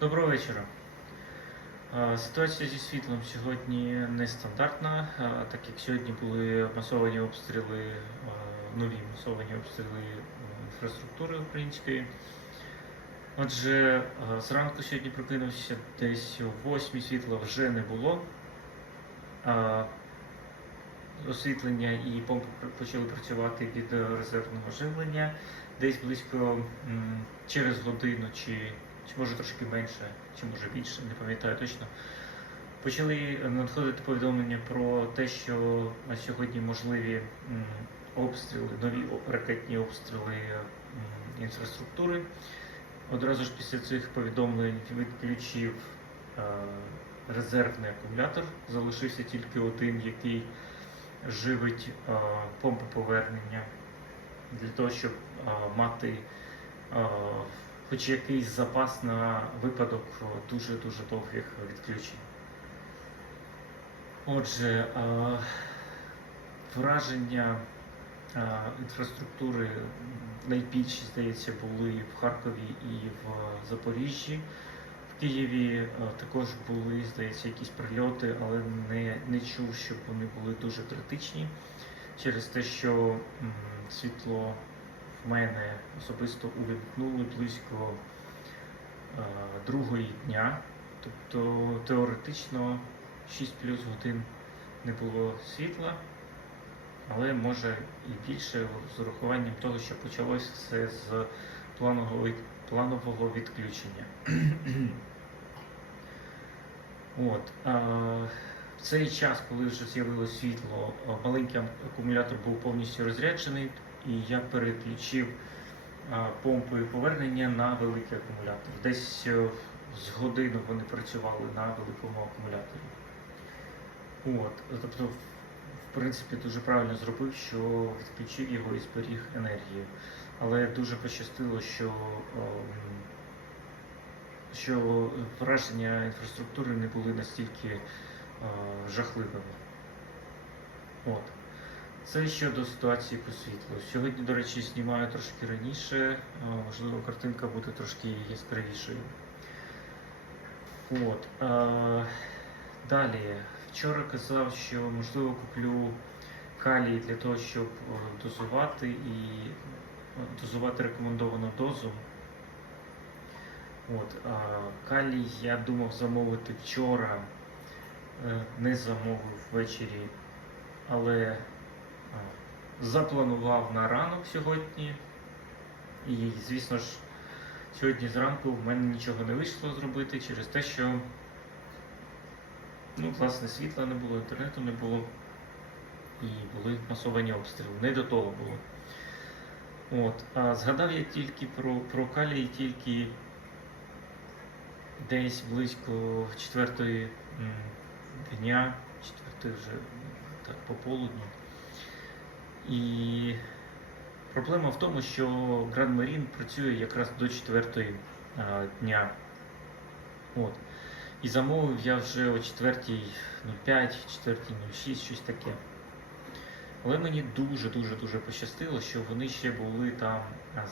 Доброго вечора. Е, Ситуація зі світлом сьогодні нестандартна, е, так як сьогодні були масовані обстріли, е, нові масовані обстріли інфраструктури української. Отже, зранку сьогодні прокинувся десь о 8 світла вже не було. Освітлення і помпи почали працювати від резервного живлення десь близько через годину чи, чи може трошки менше, чи може більше, не пам'ятаю точно. Почали надходити повідомлення про те, що на сьогодні можливі обстріли, нові ракетні обстріли інфраструктури. Одразу ж після цих повідомлень відключив е, резервний акумулятор. Залишився тільки один, який живить е, помпи повернення для того, щоб е, мати е, хоч якийсь запас на випадок дуже-дуже довгих відключень. Отже, враження інфраструктури найбільші, здається, були в Харкові і в Запоріжжі. В Києві також були, здається, якісь прильоти, але не, не чув, щоб вони були дуже критичні через те, що світло в мене особисто увімкнули близько е, другої дня. Тобто теоретично 6 плюс годин не було світла, але може і більше з урахуванням того, що почалося все з планового, відключення. От, е, в цей час, коли вже з'явилось світло, е, маленький акумулятор був повністю розряджений, і я переключив е, помпи повернення на великий акумулятор. Десь е, з годину вони працювали на великому акумуляторі. От, тобто, в- принципі, дуже правильно зробив, що відключив його і зберіг енергію. Але дуже пощастило, що ем, що враження інфраструктури не були настільки жахливими. От. Це щодо ситуації по світлу. Сьогодні, до речі, знімаю трошки раніше, е, можливо, картинка буде трошки яскравішою. От. Е, далі. Вчора казав, що можливо куплю калій для того, щоб е, дозувати і е, дозувати рекомендовану дозу. От, а, калій я думав замовити вчора, е, не замовив ввечері, але запланував на ранок сьогодні. І, звісно ж, сьогодні зранку в мене нічого не вийшло зробити через те, що ну, власне світла не було, інтернету не було і були масовані обстріли. Не до того було. От, а згадав я тільки про, про калій тільки десь близько четвертої м, дня, четвертої вже так пополудні. І проблема в тому, що Grand Marine працює якраз до четвертої дня. От. І замовив я вже о 4.05, 4.06, щось таке. Але мені дуже-дуже дуже пощастило, що вони ще були там,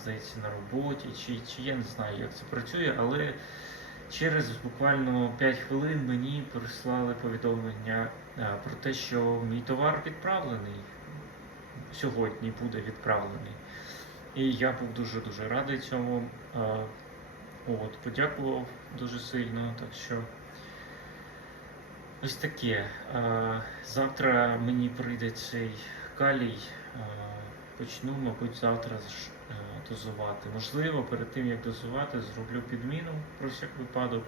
здається, на роботі, чи, чи я не знаю, як це працює, але через буквально 5 хвилин мені прислали повідомлення про те, що мій товар відправлений. Сьогодні буде відправлений. І я був дуже-дуже радий цьому. От, подякував дуже сильно. Так що ось таке. Завтра мені прийде цей калій. Почну, мабуть, завтра е, дозувати. Можливо, перед тим як дозувати, зроблю підміну про всяк випадок.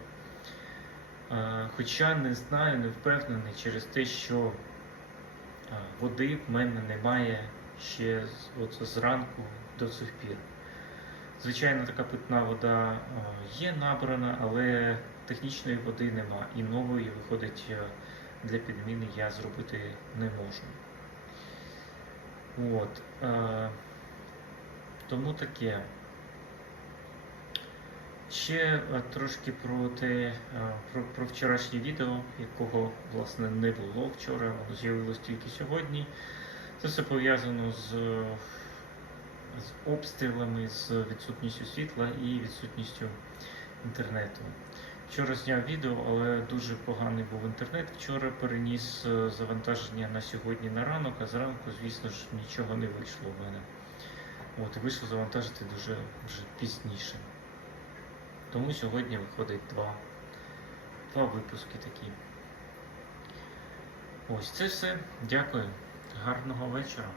Е, Хоча не знаю, не впевнений через те, що е, води в мене немає ще от зранку до цих пір. Звичайно, така питна вода е, є набрана, але технічної води нема. І нової, виходить, для підміни я зробити не можу. От. Тому таке. Ще е, трошки про те, е, про, про вчорашнє відео, якого власне не було вчора, воно з'явилось тільки сьогодні. Це все пов'язано з, з обстрілами, з відсутністю світла і відсутністю інтернету. Вчора зняв відео, але дуже поганий був інтернет. Вчора переніс е, завантаження на сьогодні на ранок, а зранку, звісно ж, нічого не вийшло в мене. От, і вийшло завантажити дуже вже пізніше. Тому сьогодні виходить два, два випуски такі. Ось це все. Дякую. Гарного вечора.